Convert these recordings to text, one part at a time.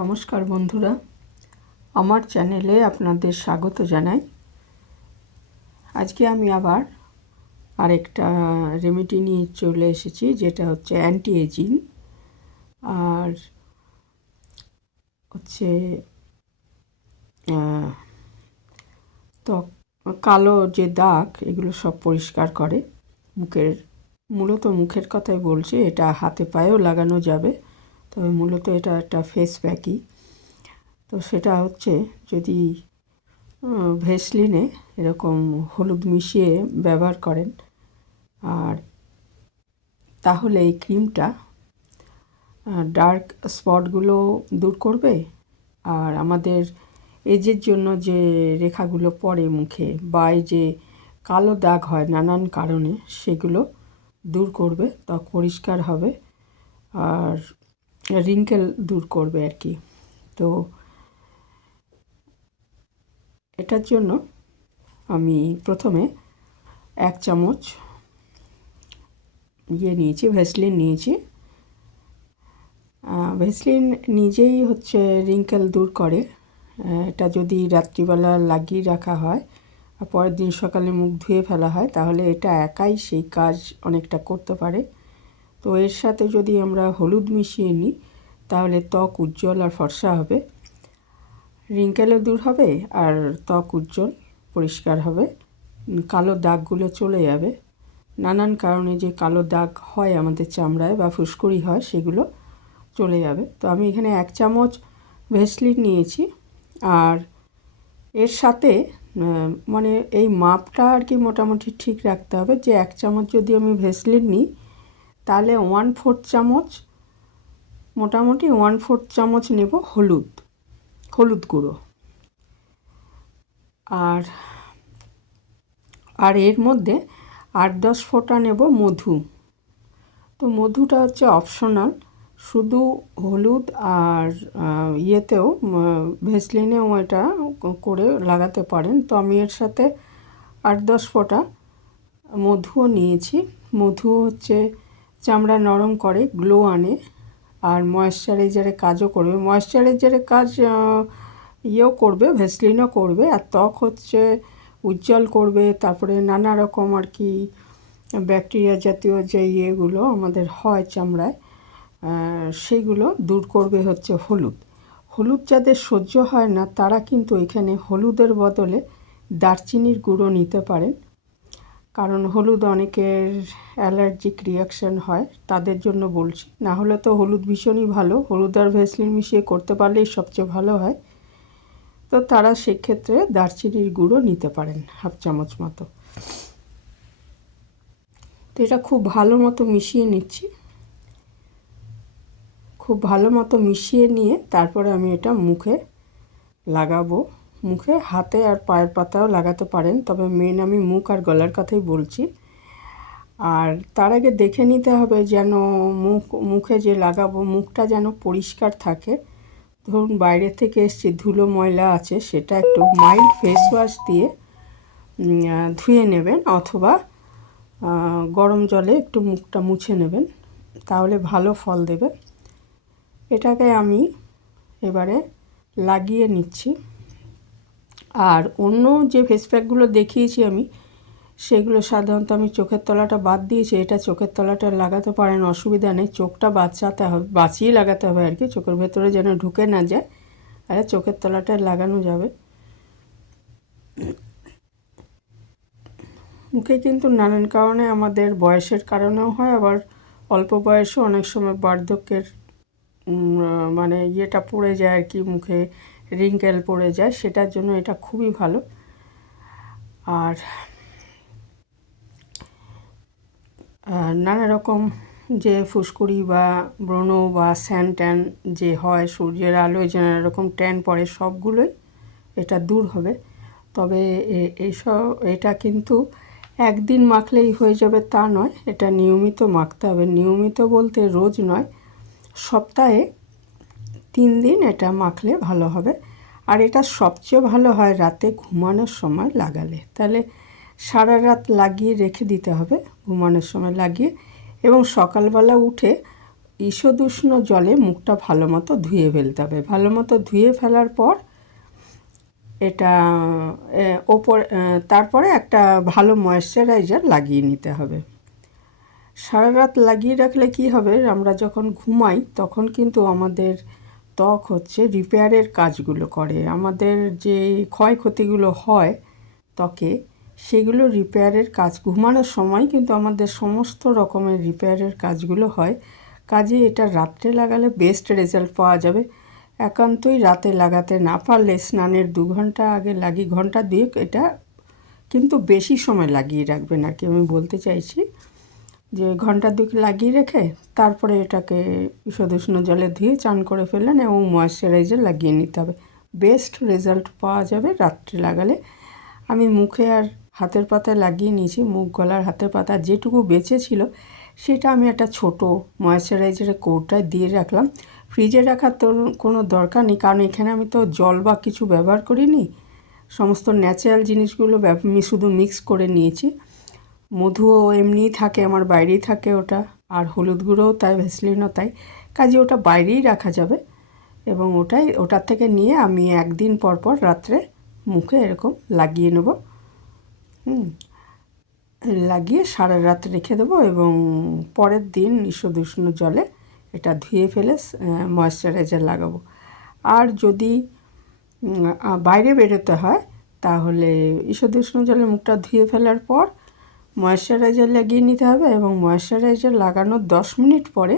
নমস্কার বন্ধুরা, আমার চ্যানেলে আপনাদের স্বাগত জানাই। আজকে আমি আবার আরেকটা রেমেডি নিয়ে চলে এসেছি, যেটা হচ্ছে অ্যান্টি এজিং। আর হচ্ছে ত্বক কালো যে দাগ, এগুলো সব পরিষ্কার করে। মূলত মুখের কথাই বলছি, এটা হাতে পায়েও লাগানো যাবে, তবে মূলত এটা একটা ফেস প্যাকই। তো সেটা হচ্ছে, যদি ভেসলিনে এরকম হলুদ মিশিয়ে ব্যবহার করেন, আর তাহলে এই ক্রিমটা ডার্ক স্পটগুলো দূর করবে। আর আমাদের এজের জন্য যে রেখাগুলো পড়ে মুখে, বা এই যে কালো দাগ হয় নানান কারণে, সেগুলো দূর করবে, ত্বক পরিষ্কার হবে, আর রিঙ্কেল দূর করবে আর কি। তো এটার জন্য আমি প্রথমে 1 চামচ নিয়েছি, ভেসলিন নিয়েছি। ভেসলিন নিজেই হচ্ছে রিঙ্কেল দূর করে। এটা যদি রাত্রিবেলা লাগিয়ে রাখা হয় আর পরের দিন সকালে মুখ ধুয়ে ফেলা হয়, তাহলে এটা একাই সেই কাজ অনেকটা করতে পারে। তো এর সাথে যদি আমরা হলুদ মিশিয়ে নিই, তাহলে ত্বক উজ্জ্বল আর ফর্সা হবে, রিঙ্কেলও দূর হবে, আর ত্বক উজ্জ্বল পরিষ্কার হবে, কালো দাগগুলো চলে যাবে। নানান কারণে যে কালো দাগ হয় আমাদের চামড়ায় বা ফুসকুড়ি হয়, সেগুলো চলে যাবে। তো আমি এখানে 1 চামচ ভেসলিন নিয়েছি। আর এর সাথে মানে এই মাপটা আর কি মোটামুটি ঠিক রাখতে হবে, যে 1 চামচ যদি আমি ভেসলিন নিই, তাহলে 1/4 চামচ, মোটামুটি 1/4 চামচ নেব হলুদ গুঁড়ো। আর এর মধ্যে 8-10 ফোঁটা নেব মধু। তো মধুটা হচ্ছে অপশনাল, শুধু হলুদ আর ইয়েতেও, ভেসলিনেও এটা করে লাগাতে পারেন। তো আমি এর সাথে 8-10 ফোঁটা মধুও নিয়েছি। মধু হচ্ছে চামড়া নরম করে, গ্লো আনে, আর ময়েশ্চারাইজারের কাজও করবে। ময়েশ্চারাইজারের কাজ ইয়েও করবে, ভেসলিনও করবে, আর ত্বক হচ্ছে উজ্জ্বল করবে। তারপরে নানা রকম আর কি ব্যাকটেরিয়া জাতীয় যে ইয়েগুলো আমাদের হয় চামড়ায়, সেগুলো দূর করবে হচ্ছে হলুদ যাদের সহ্য হয় না, তারা কিন্তু এখানে হলুদের বদলে দারচিনির গুঁড়ো নিতে পারেন। কারণ হলুদ অনেকের অ্যালার্জিক রিয়াকশান হয়, তাদের জন্য বলছি। না হলে তো হলুদ ভীষণই ভালো, হলুদ আর ভেসলিন মিশিয়ে করতে পারলেই সবচেয়ে ভালো হয়। তো তারা সেক্ষেত্রে দারচিনির গুঁড়ো নিতে পারেন 1/2 চামচ মতো। তো এটা খুব ভালো মতো মিশিয়ে নিচ্ছি। খুব ভালো মতো মিশিয়ে নিয়ে তারপরে আমি এটা মুখে লাগাবো। মুখে, হাতে আর পায়ের পাতাও লাগাতে পারেন, তবে মেন আমি মুখ আর গলার কথাই বলছি। আর তার আগে দেখে নিতে হবে যেন মুখে যে লাগাবো, মুখটা যেন পরিষ্কার থাকে। ধরুন বাইরে থেকে এসছে, ধুলো ময়লা আছে, সেটা একটু মাইল্ড ফেস ওয়াশ দিয়ে ধুয়ে নেবেন, অথবা গরম জলে একটু মুখটা মুছে নেবেন, তাহলে ভালো ফল দেবে। এটাকে আমি এবারে লাগিয়ে নিচ্ছি। আর অন্য যে ফেস প্যাকগুলো দেখিয়েছি আমি, সেগুলো সাধারণত আমি চোখের তলাটা বাদ দিয়েছি। এটা চোখের তলাটা লাগাতে পারেন, অসুবিধা নেই। চোখটা বাঁচিয়ে লাগাতে হবে আর কি, চোখের ভেতরে যেন ঢুকে না যায়, আর চোখের তলাটা লাগানো যাবে। মুখে কিন্তু নানান কারণে, আমাদের বয়সের কারণেও হয়, আবার অল্প বয়সেও অনেক সময় বার্ধক্যের মানে ইয়েটা পড়ে যায় আর কি, মুখে রিঙ্কেল পড়ে যায়, সেটার জন্য এটা খুবই ভালো। আর নানা রকম যে ফুসকুড়ি বা ব্রণ বা স্যান ট্যান যে হয়, সূর্যের আলোয় যে নানা রকম ট্যান পড়ে, সবগুলোই এটা দূর হবে। তবে এটা কিন্তু একদিন মাখলেই হয়ে যাবে তা নয়, এটা নিয়মিত মাখতে হবে। নিয়মিত বলতে রোজ নয়, সপ্তাহে 3 দিন এটা মাখলে ভালো হবে। আর এটা সবচেয়ে ভালো হয় রাতে ঘুমানোর সময় লাগালে, তাহলে সারা রাত লাগিয়ে রেখে দিতে হবে, ঘুমানোর সময় লাগিয়ে, এবং সকালবেলা উঠে ঈষদুষ্ণ জলে মুখটা ভালো মতো ধুয়ে ফেলতে হবে। ভালো মতো ধুয়ে ফেলার পর এটা তারপরে একটা ভালো ময়েশ্চারাইজার লাগিয়ে নিতে হবে। সারা রাত লাগিয়ে রাখলে কি হবে, আমরা যখন ঘুমাই তখন কিন্তু আমাদের ত্বক হচ্ছে রিপেয়ারের কাজগুলো করে। আমাদের যে ক্ষয়ক্ষতিগুলো হয় ত্বকে, সেগুলো রিপেয়ারের কাজ ঘুমানোর সময় কিন্তু আমাদের সমস্ত রকমের রিপেয়ারের কাজগুলো হয়। কাজে এটা রাত্রে লাগালে বেস্ট রেজাল্ট পাওয়া যাবে। একান্তই রাতে লাগাতে না পারলে স্নানের 2 ঘন্টা আগে লাগিয়ে, ঘন্টা 2 এটা কিন্তু বেশি সময় লাগিয়ে রাখবেন আর কি। আমি বলতে চাইছি যে ঘন্টা 2 লাগিয়ে রেখে তারপরে এটাকে ঈষদুষ্ণ জলে ধুয়ে চান করে ফেললেন এবং ময়েশ্চারাইজার লাগিয়ে নিতে হবে। বেস্ট রেজাল্ট পাওয়া যাবে রাত্রে লাগালে। আমি মুখে আর হাতের পাতায় লাগিয়ে নিয়েছি। মুখ, গলার, হাতের পাতা যেটুকু বেঁচে ছিল সেটা আমি একটা ছোটো ময়েশ্চারাইজারের কৌটায় দিয়ে রাখলাম। ফ্রিজে রাখার তো কোনো দরকার নেই, কারণ এখানে আমি তো জল বা কিছু ব্যবহার করিনি। সমস্ত ন্যাচারাল জিনিসগুলো শুধু মিক্স করে নিয়েছি। মধুও এমনিই থাকে, আমার বাইরেই থাকে ওটা, আর হলুদ গুঁড়োও তাই, ভ্যাসলিনও তাই। কাজে ওটা বাইরেই রাখা যাবে এবং ওটার থেকে নিয়ে আমি 1 দিন পর পর রাত্রে মুখে এরকম লাগিয়ে নেব। লাগিয়ে সারা রাত রেখে দেবো এবং পরের দিন ঈষদুষ্ণ জলে এটা ধুয়ে ফেলে ময়েশ্চারাইজার লাগাবো। আর যদি বাইরে বেরোতে হয় তাহলে ঈষদুষ্ণ জলে মুখটা ধুয়ে ফেলার পর ময়েশ্চারাইজার লাগিয়ে নিতে হবে এবং ময়েশ্চারাইজার লাগানোর 10 মিনিট পরে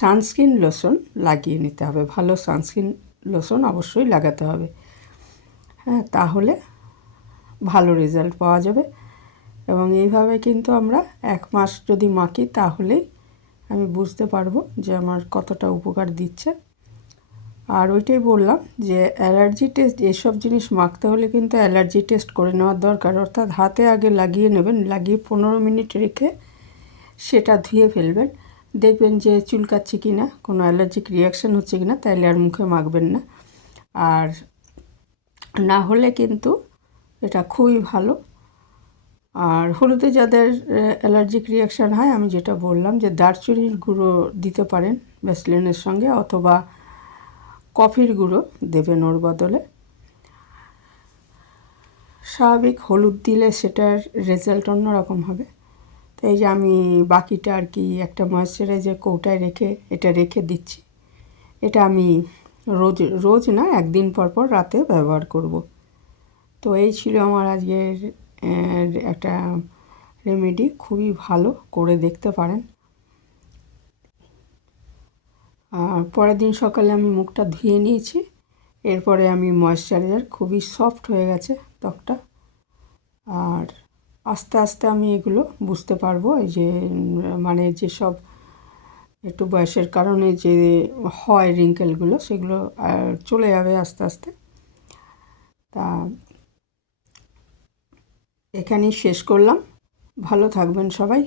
সানস্ক্রিন লোশন লাগিয়ে নিতে হবে। ভালো সানস্ক্রিন লোশন অবশ্যই লাগাতে হবে। হ্যাঁ, তাহলে ভালো রেজাল্ট পাওয়া যাবে। এবং এইভাবে কিন্তু আমরা 1 মাস যদি মাখি তাহলেই আমি বুঝতে পারবো যে আমার কতটা উপকার দিচ্ছে। আর ওইটাই বললাম যে অ্যালার্জি টেস্ট, এসব জিনিস মাখতে হলে কিন্তু অ্যালার্জি টেস্ট করে নেওয়ার দরকার। অর্থাৎ হাতে আগে লাগিয়ে নেবেন, লাগিয়ে 15 মিনিট রেখে সেটা ধুয়ে ফেলবেন। দেখবেন যে চুলকাচ্ছে কি না, কোনো অ্যালার্জিক রিয়াকশান হচ্ছে কি না, তাইলে আর মুখে মাখবেন না। আর না হলে কিন্তু এটা খুবই ভালো। আর হলুদে যাদের অ্যালার্জিক রিয়াকশান হয়, আমি যেটা বললাম যে দারচিনির গুঁড়ো দিতে পারেন ভ্যাসলিনের সঙ্গে, অথবা কফির গুঁড়ো দেবেন ওর বদলে। স্বাভাবিক হলুদ দিলে সেটার রেজাল্ট অন্যরকম হবে। তাই যে আমি বাকিটা আর কি একটা ময়েশ্চারাইজার কৌটায় রেখে দিচ্ছি। এটা আমি রোজ না, 1 দিন পর পর রাতে ব্যবহার করব। তো এই ছিল আমার আজকের একটা রেমেডি, খুবই ভালো, করে দেখতে পারেন। আর পরের দিন সকালে আমি মুখটা ধুয়ে নিয়েছি। এরপরে আমি ময়েশ্চারাইজার, খুবই সফট হয়ে গেছে ত্বকটা। আর আস্তে আস্তে আমি এগুলো বুঝতে পারবো, এই যে মানে যেসব একটু বয়সের কারণে যে হয় রিঙ্কেলগুলো, সেগুলো চলে যাবে আস্তে আস্তে। তা এখানেই শেষ করলাম। ভালো থাকবেন সবাই।